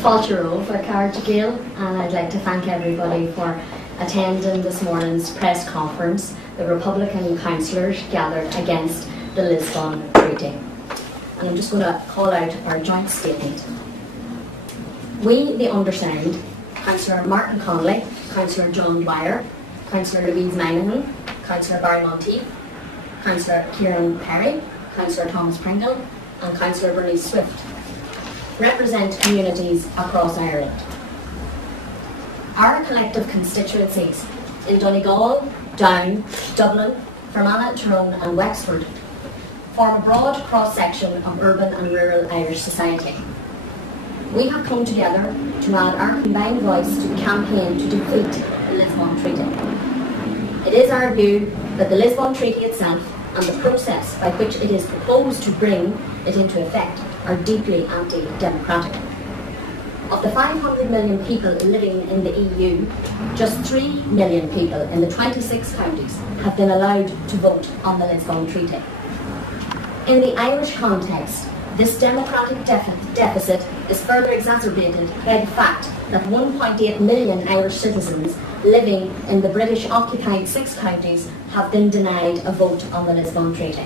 Falchero for Carriage Gael, and I'd like to thank everybody for attending this morning's press conference. The Republican councillors gathered against the Lisbon Treaty. And I'm just going to call out our joint statement. We, the undersigned, Councillor Martin Connolly, Councillor John Dwyer, Councillor Louise Minahan, Councillor Barry Monteith, Councillor Cieran Perry, Councillor Thomas Pringle, and Councillor Bernice Swift, represent communities across Ireland. Our collective constituencies in Donegal, Down, Dublin, Fermanagh, Tyrone and Wexford form a broad cross-section of urban and rural Irish society. We have come together to add our combined voice to the campaign to defeat the Lisbon Treaty. It is our view that the Lisbon Treaty itself and the process by which it is proposed to bring it into effect are deeply anti-democratic. Of the 500 million people living in the EU, just 3 million people in the 26 counties have been allowed to vote on the Lisbon Treaty. In the Irish context, this democratic deficit is further exacerbated by the fact that 1.8 million Irish citizens living in the British-occupied 6 counties have been denied a vote on the Lisbon Treaty.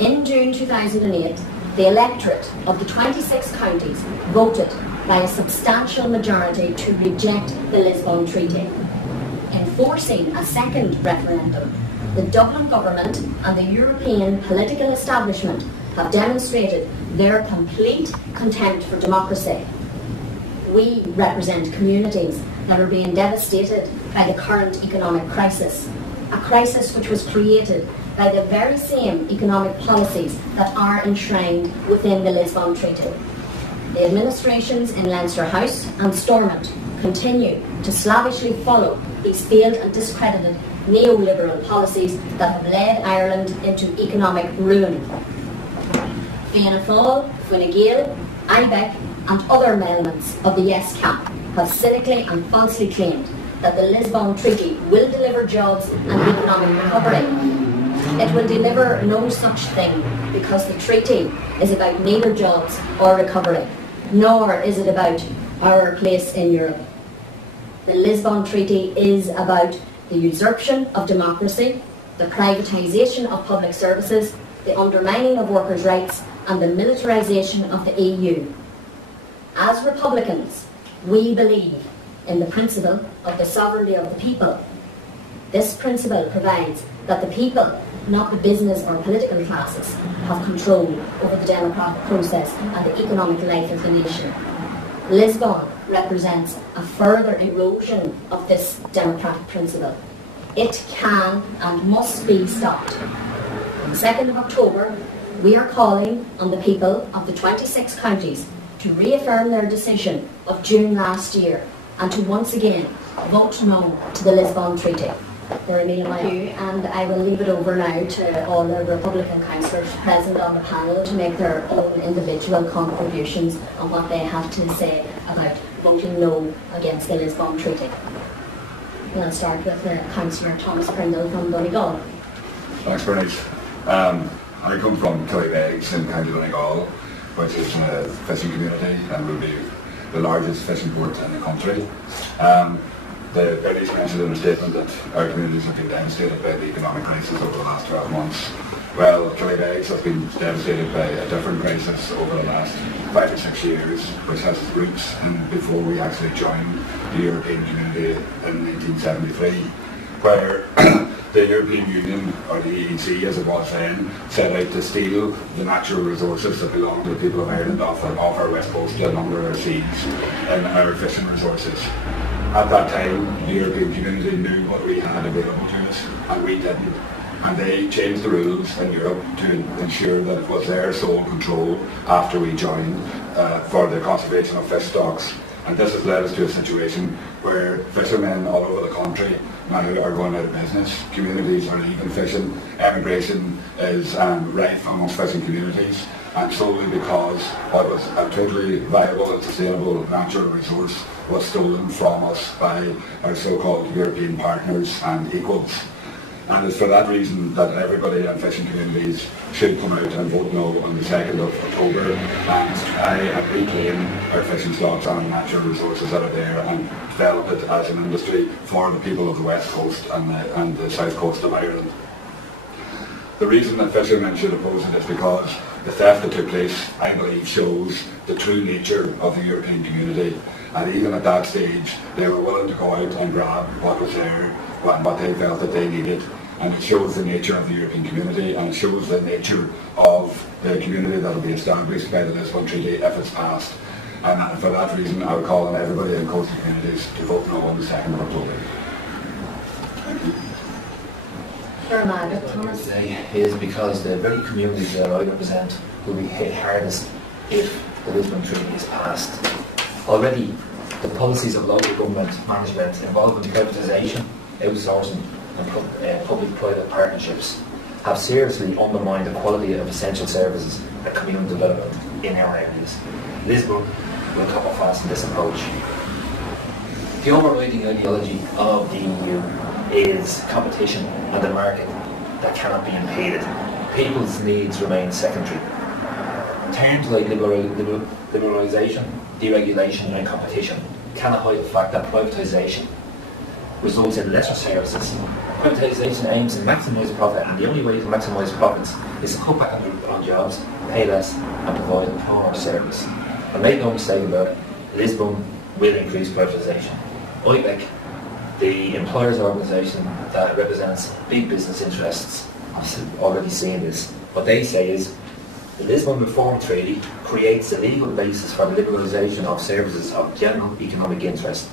In June 2008, the electorate of the 26 counties voted by a substantial majority to reject the Lisbon Treaty. In forcing a second referendum, the Dublin government and the European political establishment have demonstrated their complete contempt for democracy. We represent communities that are being devastated by the current economic crisis, a crisis which was created by the very same economic policies that are enshrined within the Lisbon Treaty. The administrations in Leinster House and Stormont continue to slavishly follow these failed and discredited neoliberal policies that have led Ireland into economic ruin. Fianna Fáil, Fine Gael, IBEC and other elements of the Yes camp have cynically and falsely claimed that the Lisbon Treaty will deliver jobs and economic recovery. It will deliver no such thing because the treaty is about neither jobs or recovery, nor is it about our place in Europe. The Lisbon Treaty is about the usurpation of democracy, the privatisation of public services, the undermining of workers' rights and the militarisation of the EU. As Republicans, we believe in the principle of the sovereignty of the people. This principle provides that the people, not the business or political classes, have control over the democratic process and the economic life of the nation. Lisbon represents a further erosion of this democratic principle. It can and must be stopped. On the 2nd of October, we are calling on the people of the 26 counties to reaffirm their decision of June last year and to once again vote no to the Lisbon Treaty. And I will leave it over now to all the Republican councillors present on the panel to make their own individual contributions on what they have to say about voting no against the Lisbon Treaty. And I'll start with Councillor Thomas Pringle from Donegal. Thanks, Bernice. I come from Killybegs in County Donegal, which is a fishing community and will be the largest fishing port in the country. The Bernice mentioned in her statement that our communities have been devastated by the economic crisis over the last 12 months. Well, Killybegs has been devastated by a different crisis over the last 5 or 6 years, which has its roots in before we actually joined the European Community in 1973, where the European Union, or the EEC as it was then, set out to steal the natural resources that belong to the people of Ireland off our west coast and under our seas and our fishing resources. At that time, the European Community knew what we had available to us, and we didn't. And they changed the rules in Europe to ensure that it was their sole control after we joined for the conservation of fish stocks. And this has led us to a situation where fishermen all over the country now are going out of business. Communities are leaving fishing. Emigration is rife amongst fishing communities, and solely because what was a totally viable and sustainable natural resource was stolen from us by our so-called European partners and equals. And it's for that reason that everybody in fishing communities should come out and vote no on the 2nd of October and try and reclaim our fishing stocks and natural resources that are there and develop it as an industry for the people of the West Coast and the South Coast of Ireland. The reason that fishermen should oppose it is because the theft that took place, I believe, shows the true nature of the European community. And even at that stage, they were willing to go out and grab what was there and what they felt that they needed. And it shows the nature of the European community, and it shows the nature of the community that will be established by the Lisbon Treaty if it's passed. And for that reason, I would call on everybody in coastal communities to vote no on the 2nd of October. Today is because the very communities that I represent will be hit hardest if the Lisbon Treaty is passed. Already, the policies of local government management involving privatisation, outsourcing and public-private partnerships have seriously undermined the quality of essential services and community development in our areas. Lisbon will come up fast in this approach. The overriding ideology of the EU is competition and a market that cannot be impeded. People's needs remain secondary. Terms like liberalisation, deregulation and competition cannot hide the fact that privatisation results in lesser services. Privatisation aims to maximise profit, and the only way to maximise profits is to cut back on jobs, pay less and provide a poorer service. And make no mistake about it, Lisbon will increase privatisation. IBEC, the employers' organisation that represents big business interests, have already seen this. What they say is the Lisbon Reform Treaty creates a legal basis for the liberalisation of services of general economic interest.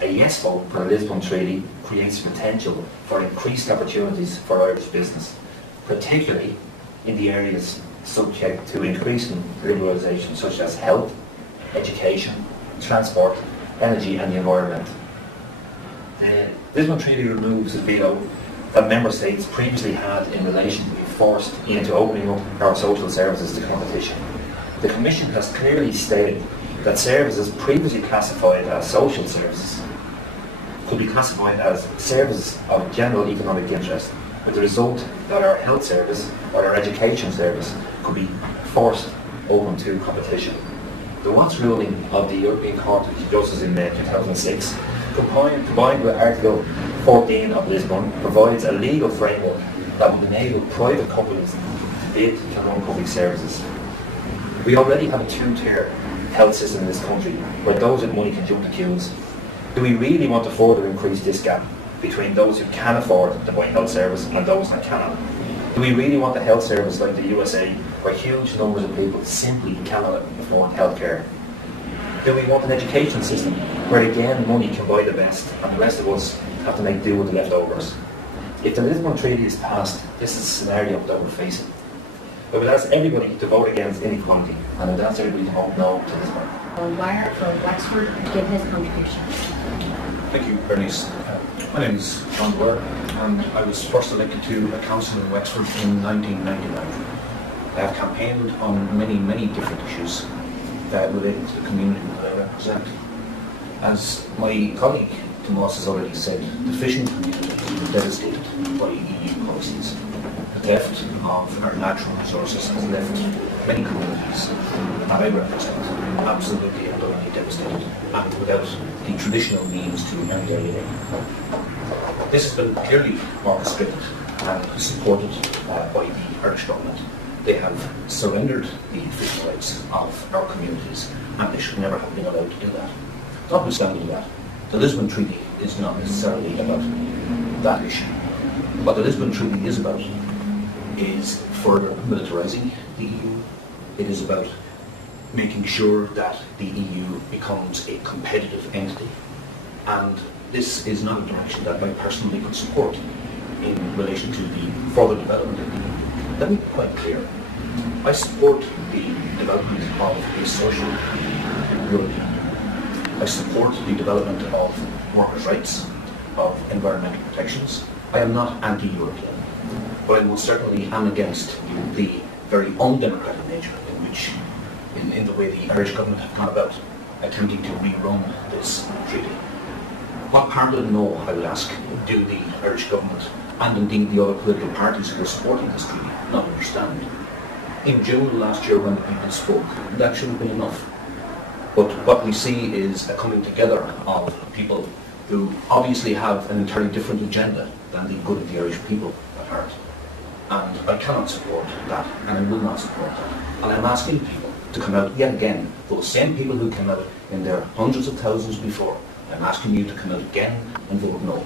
A yes vote for the Lisbon Treaty creates potential for increased opportunities for Irish business, particularly in the areas subject to increasing liberalisation such as health, education, transport, energy and the environment. The Lisbon Treaty removes the veto that Member States previously had in relation to be forced into opening up our social services to competition. The Commission has clearly stated that services previously classified as social services could be classified as services of general economic interest, with the result that our health service or our education service could be forced open to competition. The Watts ruling of the European Court of Justice in May 2006, combined with Article 14 of Lisbon, provides a legal framework that will enable private companies to bid to run public services. We already have a two-tier health system in this country, where those with money can jump the queues. Do we really want to further increase this gap between those who can afford to buy health service and those that cannot? Do we really want a health service like the USA, where huge numbers of people simply cannot afford healthcare? Do we want an education system where again money can buy the best and the rest of us have to make do with the leftovers? If the Lisbon Treaty is passed, this is a scenario that we're facing. I would ask everybody to vote against inequality, and I would ask everybody to vote no to Lisbon. John Dwyer from Wexford to give his contribution. Thank you, Bernice. My name is John Dwyer, and I was first elected to a council in Wexford in 1999. I have campaigned on many, many different issues that related to the community that I represent. As my colleague Tomas has already said, the fishing community is devastated by EU policies. The theft of our natural resources has left many communities that I represent absolutely and utterly devastated, and without the traditional means to earn their living. This has been clearly orchestrated and supported by the Irish government. They have surrendered the fishing rights of our communities, and they should never have been allowed to do that. Notwithstanding that, the Lisbon Treaty is not necessarily about that issue. What the Lisbon Treaty is about is further militarising the EU. It is about making sure that the EU becomes a competitive entity, and this is not a direction that I personally could support in relation to the further development of the EU. Let me be quite clear. I support the development of a social European. I support the development of workers' rights, of environmental protections. I am not anti-European, but I most certainly am against the very undemocratic nature in which, in the way the Irish government have gone about attempting to rerun this treaty. What part of the no, I would ask, do the Irish government and indeed the other political parties who are supporting this treaty, not understand. In June last year when the people spoke, that should have been enough. But what we see is a coming together of people who obviously have an entirely different agenda than the good of the Irish people at heart. And I cannot support that, and I will not support that. And I'm asking people to come out yet again, those same people who came out in their hundreds of thousands before, I'm asking you to come out again and vote no.